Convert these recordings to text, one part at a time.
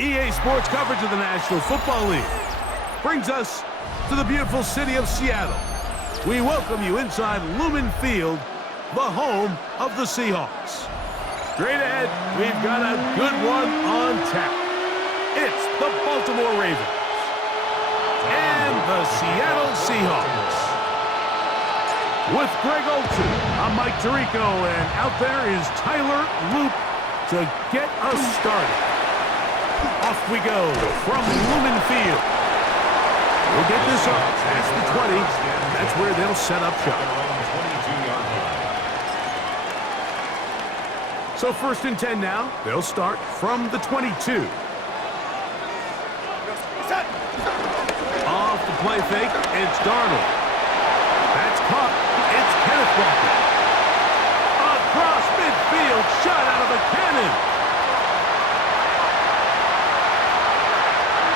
EA Sports coverage of the National Football League brings us to the beautiful city of Seattle. We welcome you inside Lumen Field, the home of the Seahawks. Straight ahead, we've got a good one on tap. It's the Baltimore Ravens and the Seattle Seahawks. With Greg Olsen, I'm Mike Tirico, and out there is Tyler Loop to get us started. Off we go from Lumen Field. We'll get this up past the 20. That's where they'll set up shop. So 1st and 10 now. They'll start from the 22. Off the play fake, it's Darnold. That's caught. It's Kenneth Walker. Across midfield, shot out of a cannon.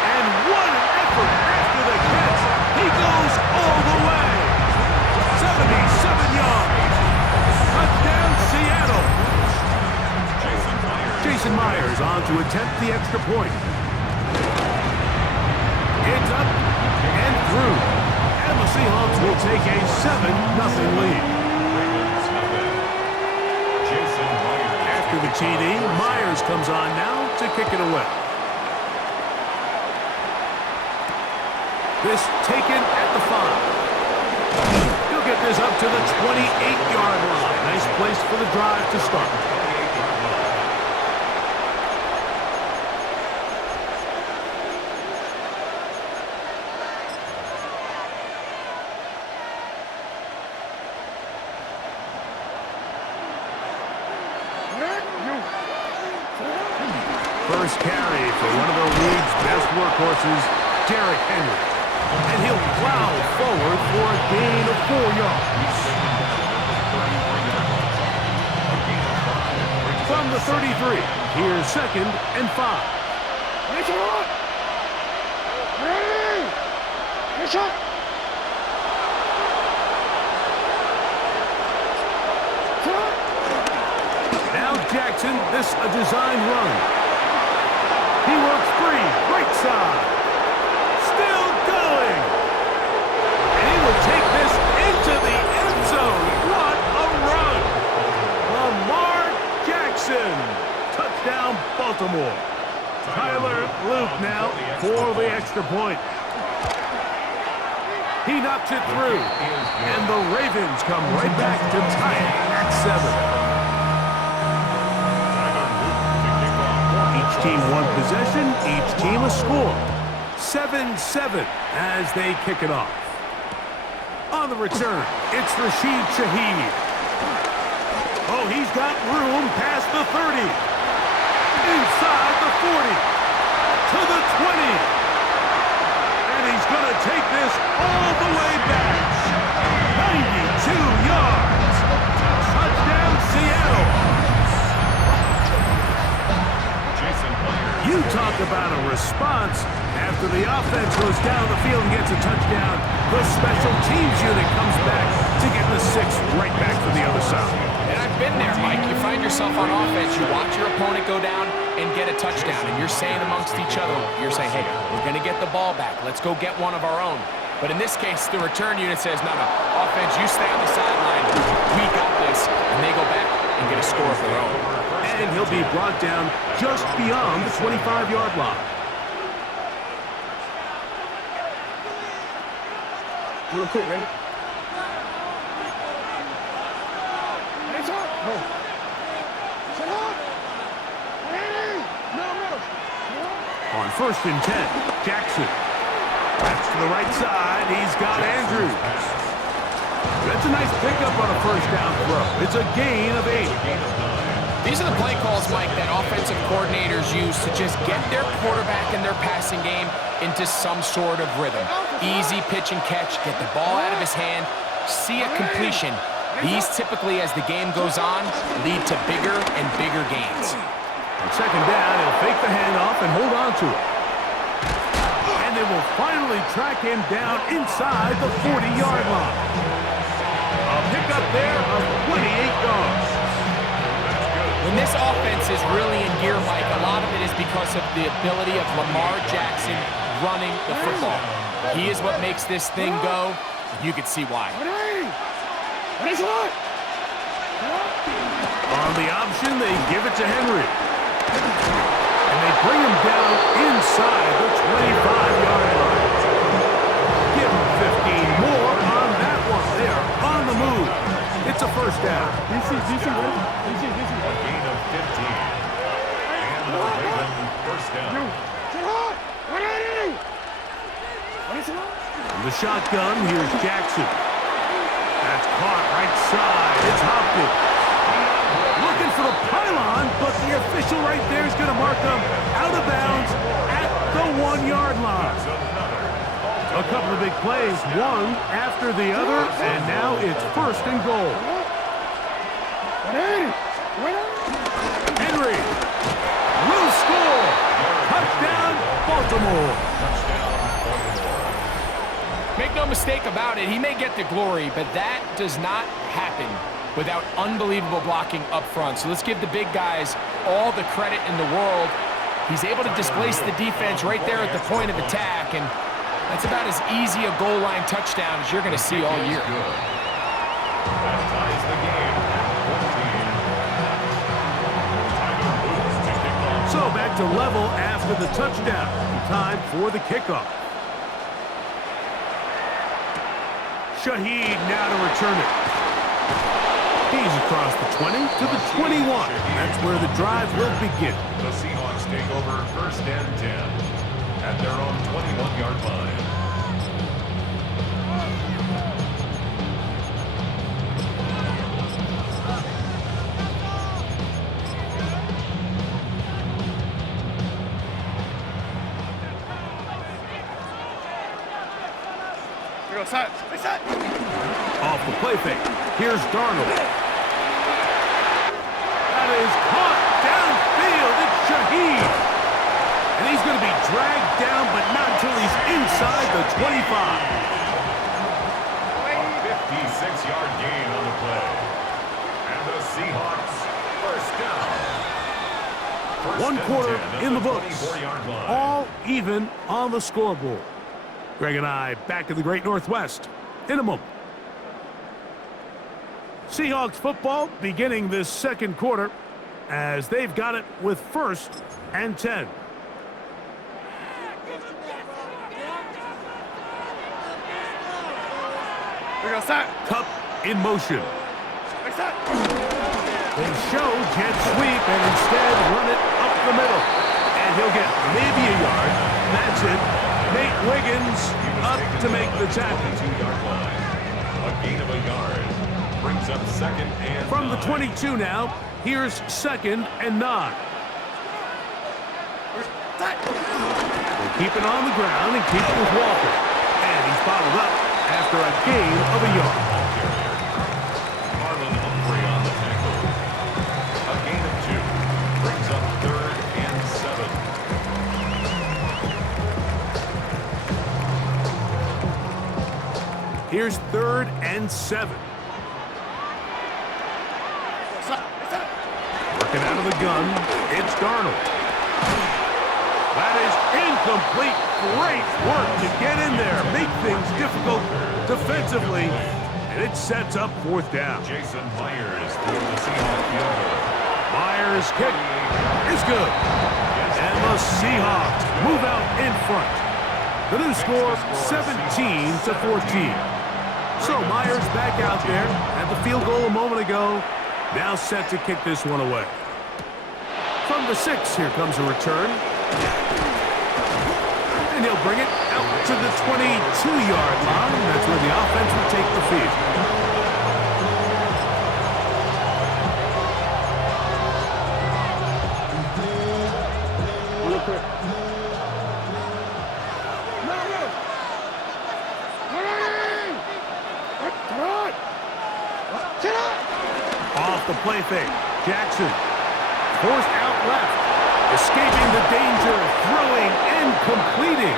And what an effort after the catch. He goes all the way. 77 yards. Touchdown, Seattle. Jason Myers on to attempt the extra point. It's up and through. And the Seahawks will take a 7-0 lead. After the TD, Myers comes on now to kick it away. This taken at the 5. He'll get this up to the 28-yard line. Nice place for the drive to start. First carry for one of the league's best workhorses, Derrick Henry. And he'll plow forward for a gain of 4 yards. From the 33, here's 2nd and 5. Now Jackson, this a designed run. He works free, right side. Still going. And he will take this into the end zone. What a run. Lamar Jackson. Touchdown, Baltimore. Tyler Luke now for the extra point. He knocks it through. And the Ravens come right back to tie it at 7. Each team one possession, each team a score. 7-7 as they kick it off. On the return, it's Rashid Shaheed. Oh, he's got room past the 30. Inside the 40. To the 20. And he's going to take this all the way back. 92 yards. Touchdown, Seattle. You talk about a response. After the offense goes down the field and gets a touchdown, the special teams unit comes back to get the 6 right back from the other side. And I've been there, Mike. You find yourself on offense, you watch your opponent go down and get a touchdown, and you're saying amongst each other, you're saying, hey, we're going to get the ball back. Let's go get one of our own. But in this case, the return unit says, no, offense, you stay on the sideline. We got this. And they go back and get a score of their own. And he'll be brought down just beyond the 25-yard line. Real quick, ready? On 1st and 10, Jackson. That's to the right side. He's got Andrews. That's a nice pickup on a 1st down throw. It's a gain of 8. These are the play calls, Mike, that offensive coordinators use to just get their quarterback and their passing game into some sort of rhythm. Easy pitch and catch, get the ball out of his hand, see a completion. These typically, as the game goes on, lead to bigger and bigger gains. On 2nd down, he'll fake the handoff and hold on to it. And they will finally track him down inside the 40-yard line. A pickup there of 28 yards. When this offense is really in gear, Mike, a lot of it is because of the ability of Lamar Jackson running the football. He is what makes this thing go. You can see why. On the option, they give it to Henry. And they bring him down inside the 25-yard line. Give him 15 more on that one. They are on the move. It's a first down. DC, a gain of 15. And the Ravens first down. From the shotgun, here's Jackson. That's caught right side. It's Hopkins. Looking for the pylon, but the official right there is going to mark him out of bounds at the 1-yard line. A couple of big plays, one after the other, and now it's first and goal. Henry will score. Touchdown, Baltimore. Make no mistake about it, he may get the glory, but that does not happen without unbelievable blocking up front. So let's give the big guys all the credit in the world. He's able to displace the defense right there at the point of attack, and that's about as easy a goal line touchdown as you're going to see all year. That ties the game at 14. So back to level after the touchdown. Time for the kickoff. Shaheed now to return it. He's across the 20 to the 21. That's where the drive will begin. The Seahawks take over first and 10 at their own 21-yard line. Off the play fake. Here's Darnold. That is caught downfield. It's Shaheed. And he's going to be dragged down, but not until he's inside the 25. A 56-yard gain on the play. And the Seahawks first down. One quarter in the books. 24-yard line. All even on the scoreboard. Greg and I back in the Great Northwest in a moment. Seahawks football beginning this second quarter as they've got it with first and 10. Cup in motion. They show jet sweep and instead run it up the middle. And he'll get maybe a yard. That's it. Nate Wiggins up to make the tackle. 2-yard line. A gain of a yard. Brings up second and From the 9. 22 now, here's second and 9. We'll keep it on the ground and keep it with Walker. And he's bottled up after a gain of a yard. Marlon Humphrey on the tackle. A gain of 2. Brings up third and 7. Here's third and 7. Working out of the gun, it's Darnold. That is incomplete. Great work to get in there, make things difficult defensively, and it sets up fourth down. Jason Myers through the Seahawks field goal. Myers' kick is good. And the Seahawks move out in front. The new score, 17-14. So Myers back out there at the field goal a moment ago. Now set to kick this one away. From the 6, here comes a return. And he'll bring it out to the 22-yard line. That's where the offense will take the field. Off the play fake. Jackson forced out left. Escaping the danger, throwing and completing.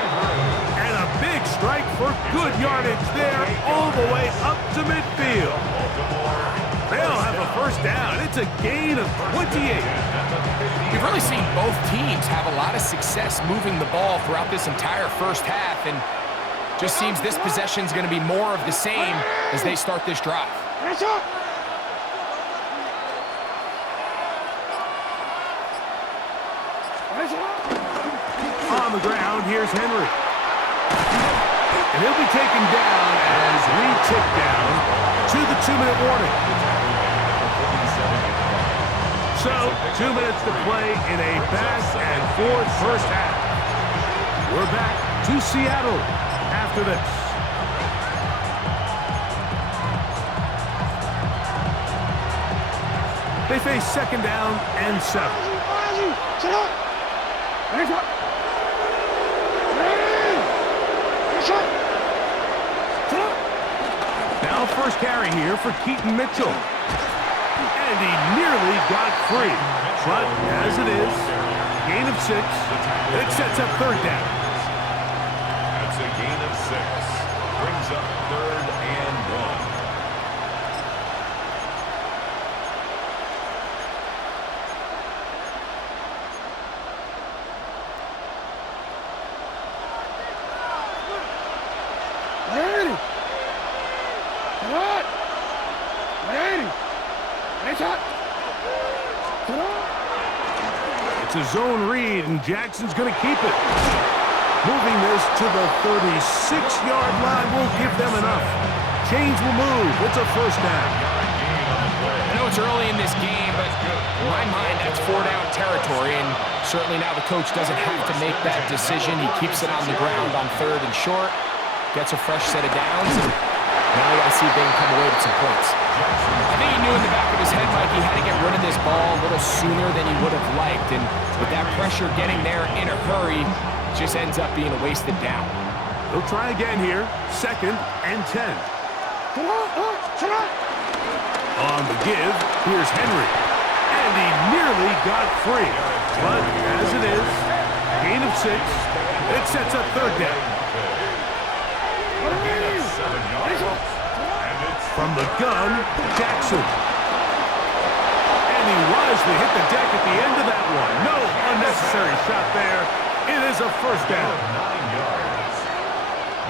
And a big strike for good yardage there all the way up to midfield. They'll have a first down. It's a gain of 28. We've really seen both teams have a lot of success moving the ball throughout this entire first half, and just seems this possession is going to be more of the same as they start this drive. On the ground, here's Henry. And he'll be taken down as we tick down to the 2-minute warning. So, 2 minutes to play in a back-and-forth first half. We're back to Seattle after this. They face second down and 7. Now first carry here for Keaton Mitchell. And he nearly got free. But as it is, gain of 6. It sets up third down. That's a gain of 6. Brings up 3rd and 1. It's a zone read, and Jackson's going to keep it. Moving this to the 36-yard line will give them enough. Chains will move. It's a first down. I know it's early in this game, but in my mind, that's 4-down territory, and certainly now the coach doesn't have to make that decision. He keeps it on the ground on 3rd and short, gets a fresh set of downs, and now you got to see if they can come away with some points. I think he knew in the back of his head, Mike, he had to get rid of this ball a little sooner than he would have liked, and with that pressure getting there in a hurry, it just ends up being a wasted down. They'll try again here, 2nd and 10. On the give, here's Henry. And he nearly got free. But as it is, gain of 6. It sets up third down. From the gun, Jackson. And he wisely hit the deck at the end of that one. No unnecessary shot there. It is a first down. 9 yards.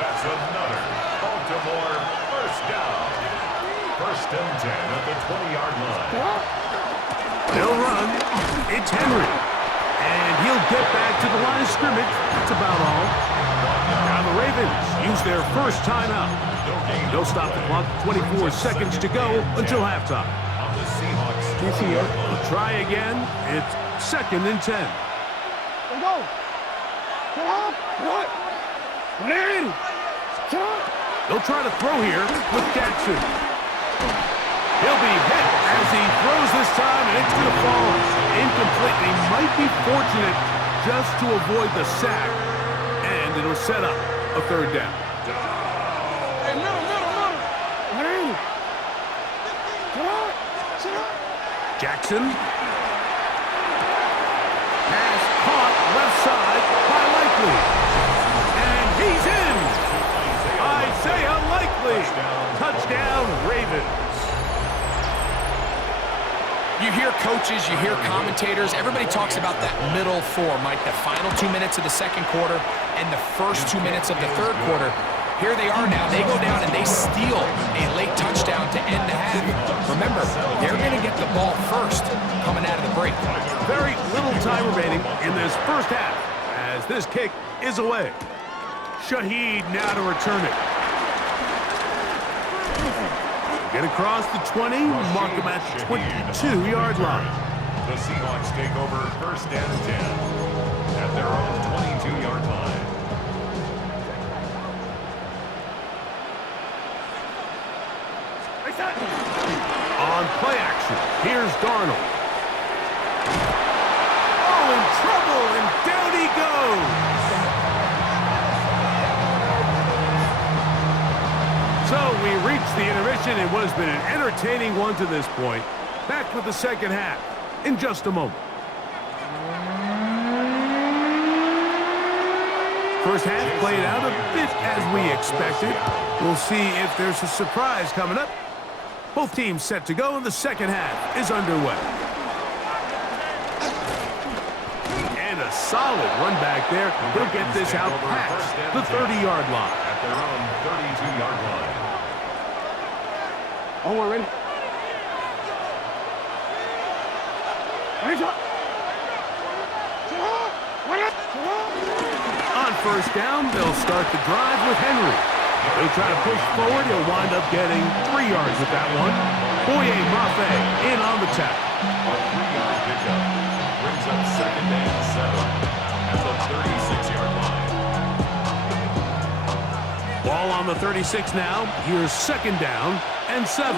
That's another Baltimore first down. 1st and 10 at the 20-yard line. They'll run. It's Henry. And he'll get back to the line of scrimmage. That's about all. Now the Ravens use their first timeout. They'll stop the clock. 24 seconds to go until halftime. On the Seahawks. They'll try again. It's 2nd and 10. They'll try to throw here with Jackson. He'll be hit as he throws this time, and it's going to fall incomplete. He might be fortunate just to avoid the sack, and it'll set up a third down. Jackson. Pass caught left side by Likely. And he's in. Isaiah Likely. Touchdown, Ravens. You hear coaches, you hear commentators, everybody talks about that middle 4, Mike, the final 2 minutes of the second quarter and the first 2 minutes of the third quarter. Here they are now. They go down and they steal a late touchdown to end the half. Remember, they're going to get the ball first coming out of the break. Very little time remaining in this first half as this kick is away. Shaheed now to return it. Get across the 20, mark him at the 22-yard line. The Seahawks take over 1st and 10 at their own 22-yard line. On play action, here's Darnold. Oh, in trouble, and down he goes. So we reached the intermission in what has been an entertaining one to this point. Back with the second half in just a moment. First half played out a bit as we expected. We'll see if there's a surprise coming up Both teams set to go, and the second half is underway. And a solid run back there. He'll get this out past the 30-yard line. At their own 32-yard line. Oh, we're ready. On first down, they'll start the drive with Henry. They try to push forward. He'll wind up getting 3 yards with that one. Boye Mafe in on the tackle. A 3-yard pickup brings up second and 7 at the 36-yard line. Ball on the 36 now. Here's second down and 7.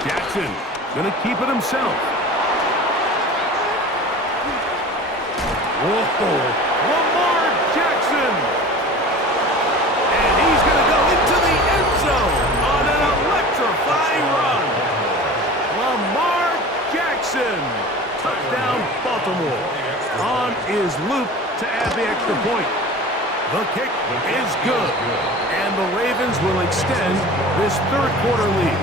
Jackson gonna keep it himself. Whoa, Lamar Jackson! And he's gonna go into the end zone on an electrifying run. Lamar Jackson, touchdown Baltimore. On is Luke to add the extra point. The kick is good, and the Ravens will extend this third quarter lead.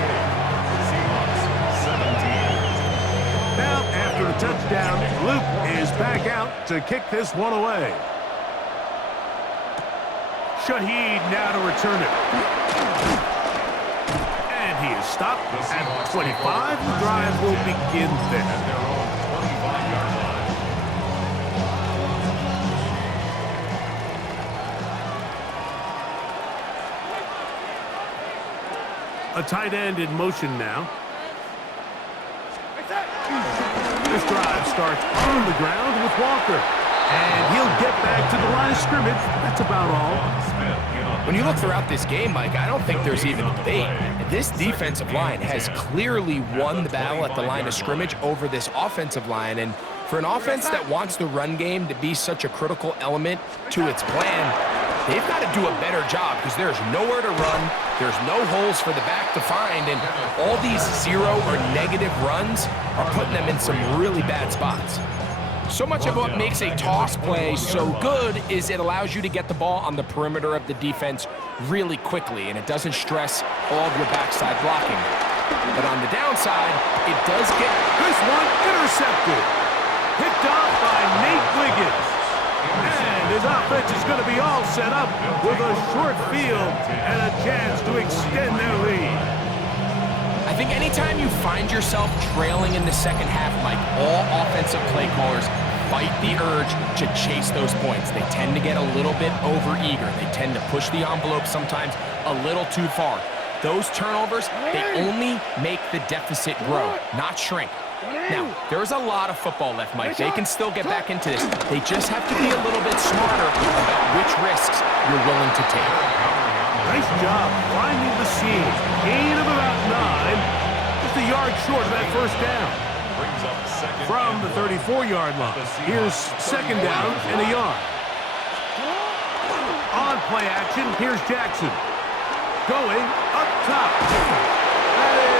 Now, after the touchdown, Luke is back out to kick this one away. Shaheed now to return it. And he is stopped at 25. The drive will begin there. A tight end in motion now. This drive starts on the ground with Walker. And he'll get back to the line of scrimmage. That's about all. When you look throughout this game, Mike, I don't think there's even debate. This defensive line has clearly won the battle at the line of scrimmage over this offensive line. And for an offense that wants the run game to be such a critical element to its plan, they've got to do a better job because there's nowhere to run. There's no holes for the back to find. And all these zero or negative runs are putting them in some really bad spots. So much of what makes a toss play so good is it allows you to get the ball on the perimeter of the defense really quickly, and it doesn't stress all of your backside blocking. But on the downside, it does get... This one intercepted. Picked off by Nate Wiggins. And his offense is going to be all set up with a short field and a chance to extend their lead. I think anytime you find yourself trailing in the second half, Mike, all offensive play callers fight the urge to chase those points. They tend to get a little bit overeager. They tend to push the envelope sometimes a little too far. Those turnovers, they only make the deficit grow, not shrink. Now, there's a lot of football left, Mike. They can still get back into this. They just have to be a little bit smarter about which risks you're willing to take. Nice job finding the seam. Gain of about 9. Just a yard short of that first down. From the 34-yard line. Here's second down and a yard. On play action, here's Jackson. Going up top. That